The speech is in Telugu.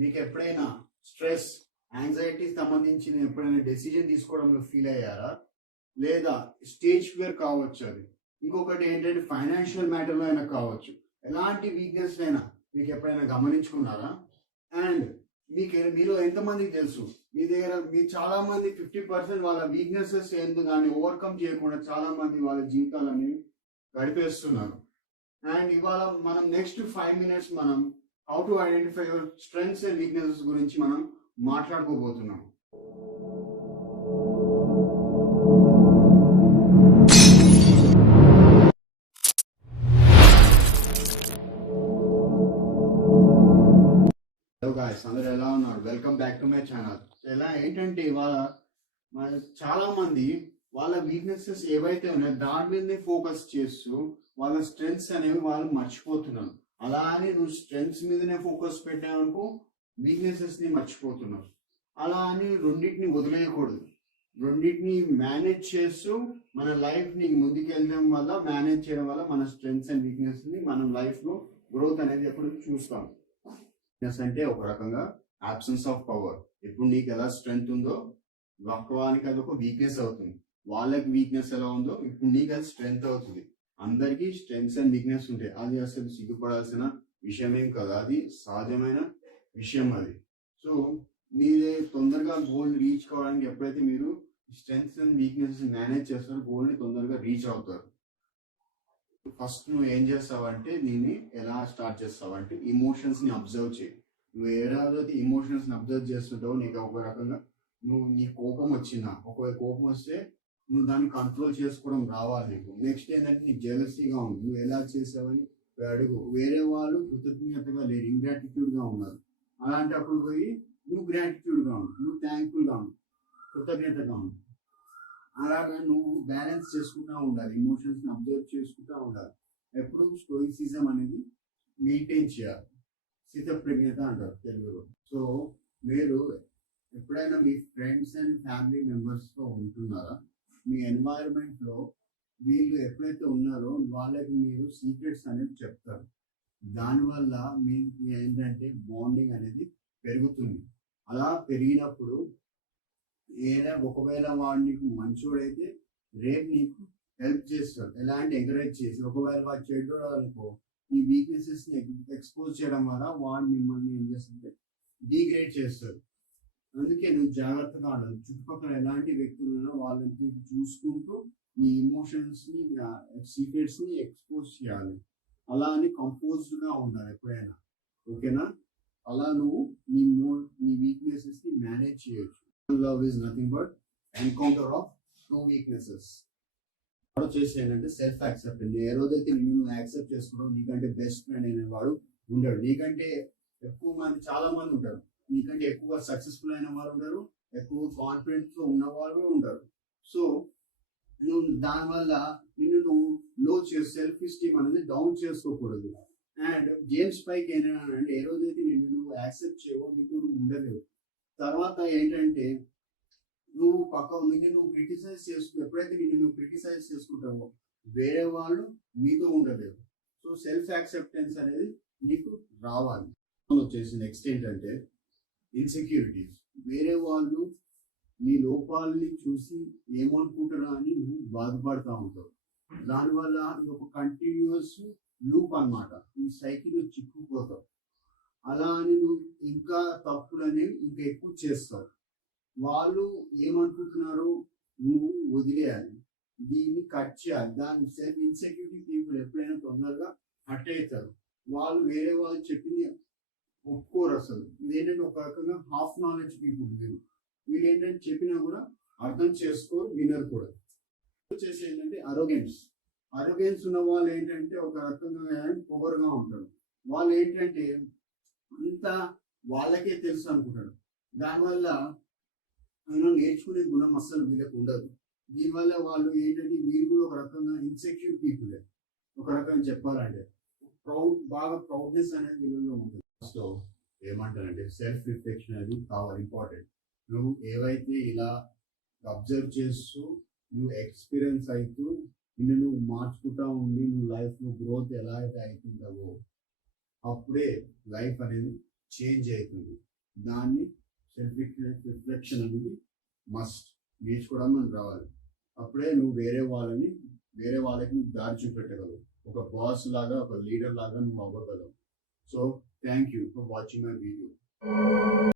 మీకు ఎప్పుడైనా స్ట్రెస్, యాంగ్జైటీ సంబంధించిన ఎప్పుడైనా డెసిజన్ తీసుకోవడంలో ఫీల్ అయ్యారా? లేదా స్టేజ్ ఫియర్ కావచ్చు అది. ఇంకొకటి ఏంటంటే ఫైనాన్షియల్ మ్యాటర్లో అయినా కావచ్చు. ఎలాంటి వీక్నెస్ అయినా మీకు ఎప్పుడైనా గమనించుకున్నారా? అండ్ మీలో ఎంతమందికి తెలుసు మీరు చాలా మంది 50% వాళ్ళ వీక్నెసెస్ ఎందుకు కానీ ఓవర్కమ్ చేయకుండా చాలా మంది వాళ్ళ జీవితాలని గడిపేస్తున్నారు. అండ్ ఇవాళ మనం నెక్స్ట్ 5 minutes మనం how to identify your strengths and weaknesses గురించి మనం మాట్లాడుకోబోతున్నాం. హలో గాయ్స్, అందరూ ఎలా ఉన్నారు? Welcome back to my channel. ఎలా ఏంటంటే ఇవాళ చాలా మంది వాళ్ళ వీక్నెసెస్ ఏవైతే ఉన్నాయో దాని మీదనే ఫోకస్ చేస్తూ వాళ్ళ స్ట్రెంగ్స్ అనేవి వాళ్ళు మర్చిపోతున్నారు. అలా అని నువ్వు స్ట్రెంగ్స్ మీదనే ఫోకస్ పెట్టావనుకో వీక్నెసెస్ ని మర్చిపోతున్నావు. అలా అని రెండింటిని వదిలేయకూడదు. రెండింటిని మేనేజ్ చేస్తూ మన లైఫ్ ని ముందుకు వెళ్ళడం వల్ల, మేనేజ్ చేయడం వల్ల మన స్ట్రెంగ్స్ అండ్ వీక్నెస్ ని మనం లైఫ్ లో గ్రోత్ అనేది ఎప్పుడు చూస్తాం. వీక్నెస్ అంటే ఒక రకంగా అబ్సెన్స్ ఆఫ్ పవర్. ఇప్పుడు నీకు ఎలా స్ట్రెంగ్త్ ఉందో వాస్తవానికి అది ఒక వీక్నెస్ అవుతుంది. వాళ్ళకి వీక్నెస్ ఎలా ఉందో ఇప్పుడు నీకు అది స్ట్రెంగ్త్ అవుతుంది. అందరికీ స్ట్రెంగ్స్ అండ్ వీక్నెస్ ఉంటాయి. అది అసలు సిగ్గుపడాల్సిన విషయం ఏం కాదు, అది సహజమైన విషయం అది. సో మీరే తొందరగా గోల్ రీచ్ కావడానికి ఎప్పుడైతే మీరు స్ట్రెంగ్స్ అండ్ వీక్నెస్ మేనేజ్ చేస్తారో గోల్ ని తొందరగా రీచ్ అవుతారు. ఫస్ట్ నువ్వు ఏం చేస్తావంటే దీన్ని ఎలా స్టార్ట్ చేస్తావంటే ఇమోషన్స్ ని అబ్జర్వ్ చేయి. నువ్వు ఏదైతే ఇమోషన్స్ ని అబ్జర్వ్ చేస్తుంటావో నీకు ఒక రకంగా నీ కోపం వచ్చిందా, ఒకవేళ కోపం వస్తే నువ్వు దాన్ని కంట్రోల్ చేసుకోవడం రావాలి నీకు. నెక్స్ట్ ఏంటంటే నీకు జెలసీగా ఉంది, నువ్వు ఎలా చేసావని అడుగు. వేరే వాళ్ళు కృతజ్ఞతగా లేరు, ఇంగ్రాటిట్యూడ్ గా ఉన్నారు. అలాంటప్పుడు పోయి నువ్వు గ్రాటిట్యూడ్ గా ఉండు, నువ్వు థ్యాంక్ఫుల్ గా ఉండు, కృతజ్ఞతగా ఉండు. అలాగా నువ్వు బ్యాలెన్స్ చేసుకుంటూ ఉండాలి, ఇమోషన్స్ ని అబ్జర్వ్ చేసుకుంటూ ఉండాలి. ఎప్పుడు స్టోయిసిజం అనేది మెయింటైన్ చేయాలి. స్థితప్రజ్ఞత అంటారు తెలుగులో. సో మీరు ఎప్పుడైనా మీ ఫ్రెండ్స్ అండ్ ఫ్యామిలీ మెంబర్స్తో ఉంటున్నారా? మీ ఎన్వైరన్మెంట్లో వీళ్ళు ఎప్పుడైతే ఉన్నారో వాళ్ళకి మీరు సీక్రెట్స్ అనేది చెప్తారు. దానివల్ల మీకు ఏంటంటే బాండింగ్ అనేది పెరుగుతుంది. అలా పెరిగినప్పుడు ఒకవేళ వాడు నీకు మంచోడైతే రేపు నీకు హెల్ప్ చేస్తాడు. ఎలాంటి ఎంకరేజ్ చేసి, ఒకవేళ వాడు చెడ్డోడు అనుకో ఈ వీక్నెసెస్ ని ఎక్స్పోజ్ చేయడం వల్ల వాడు మిమ్మల్ని ఏం చేస్తుంటే డిగ్రేడ్ చేస్తాడు. అందుకే నువ్వు జాగ్రత్తగా ఉండాలి. చుట్టుపక్కల ఎలాంటి వ్యక్తులు ఉన్నారో వాళ్ళని చూసుకుంటూ నీ ఇమోషన్స్ ని, సీక్రెట్స్ ని ఎక్స్పోజ్ చేయాలి. అలా అని కంపోజ్డ్ గా ఉండాలి ఎప్పుడైనా, ఓకేనా? అలా నువ్వు నీ వీక్నెసెస్ ని మేనేజ్ చేయొచ్చు. Love is nothing but encounter of two weaknesses. వచ్చేసి ఏంటంటే సెల్ఫ్ యాక్సెప్టెన్స్. ఏ రోజైతే నువ్వు యాక్సెప్ట్ చేసుకుంటావు, నీకంటే బెస్ట్ ఫ్రెండ్ అనేవాడు ఉండడు. నీకంటే ఎక్కువ మంది, చాలా మంది ఉంటారు, నీకంటే ఎక్కువ సక్సెస్ఫుల్ అయిన వాళ్ళు ఉంటారు, ఎక్కువ కాన్ఫిడెన్స్ తో ఉన్న వాళ్ళు ఉంటారు. సో నువ్వు దానివల్ల నువ్వు సెల్ఫ్ ఎస్టీమ్ అనేది డౌన్ చేసుకోకూడదు. అండ్ జేమ్స్ పైకి ఏంటంటే ఏ రోజైతే నువ్వు యాక్సెప్ట్ చేయవో నీకు నువ్వు ఉండలేవు. తర్వాత ఏంటంటే నువ్వు క్రిటిసైజ్ ఎప్పుడైతే నువ్వు క్రిటిసైజ్ చేసుకుంటావో వేరే వాళ్ళు నీతో ఉండలేరు. సో సెల్ఫ్ యాక్సెప్టెన్స్ అనేది నీకు రావాలి. వచ్చేసి నెక్స్ట్ ఏంటంటే ఇన్సెక్యూరిటీస్. వేరే వాళ్ళు నీ లోపాలని చూసి ఏమనుకుంటారా అని నువ్వు బాధపడతా ఉంటావు. దానివల్ల ఇది ఒక కంటిన్యూస్ లూప్ అన్నమాట. ఈ సైకిల్ చిక్కుపోతావు. అలా అని నువ్వు ఇంకా తప్పులు అనేవి ఇంకా ఎక్కువ చేస్తావు. వాళ్ళు ఏమనుకుంటున్నారో నువ్వు వదిలేయాలి, దీన్ని కట్ చేయాలి. దాని సెల్ఫ్ ఇన్సెక్యూరిటీ పీపుల్ ఎప్పుడైనా తొందరగా హట్ అవుతారు. వాళ్ళు వేరే వాళ్ళు చెప్పింది ఒప్పుకోరు అసలు. ఇదేంటంటే ఒక రకంగా హాఫ్ నాలెడ్జ్ పీపుల్. వీళ్ళు ఏంటంటే చెప్పినా కూడా అర్థం చేసుకోరు, వినరు కూడా. వచ్చేసి ఏంటంటే అరోగెన్స్ ఉన్న వాళ్ళు ఏంటంటే ఒక రకంగా పొగరుగా ఉంటారు. వాళ్ళు ఏంటంటే అంతా వాళ్ళకే తెలుసు అనుకుంటారు. దానివల్ల నేర్చుకునే గుణం అస్సలు వీళ్ళకి ఉండదు. దీనివల్ల వాళ్ళు ఏంటంటే వీళ్ళు కూడా ఒక రకంగా ఇన్సెక్యూర్ పీపులే. ఒక రకంగా చెప్పాలంటే బాగా ప్రౌడ్నెస్ అనేది వీళ్ళలో ఉంటుంది. సో ఏమంటారంటే సెల్ఫ్ రిఫ్లెక్షన్ అనేది చాలా ఇంపార్టెంట్. నువ్వు ఏవైతే ఇలా అబ్జర్వ్ చేస్తూ నువ్వు ఎక్స్పీరియన్స్ అవుతూ నువ్వు మార్చుకుంటా ఉండి నువ్వు లైఫ్లో గ్రోత్ ఎలా అయితే అవుతుంటావో అప్పుడే లైఫ్ అనేది చేంజ్ అవుతుంది. దాన్ని సెల్ఫ్ రిఫ్లెక్షన్ అనేది మస్ట్ నేర్చుకోవడం మనం రావాలి. అప్పుడే నువ్వు వేరే వాళ్ళకి నువ్వు దారి చూపెట్టగలవు. ఒక బాస్ లాగా, ఒక లీడర్ లాగా నువ్వు అవ్వగలవు. So thank you for watching my video.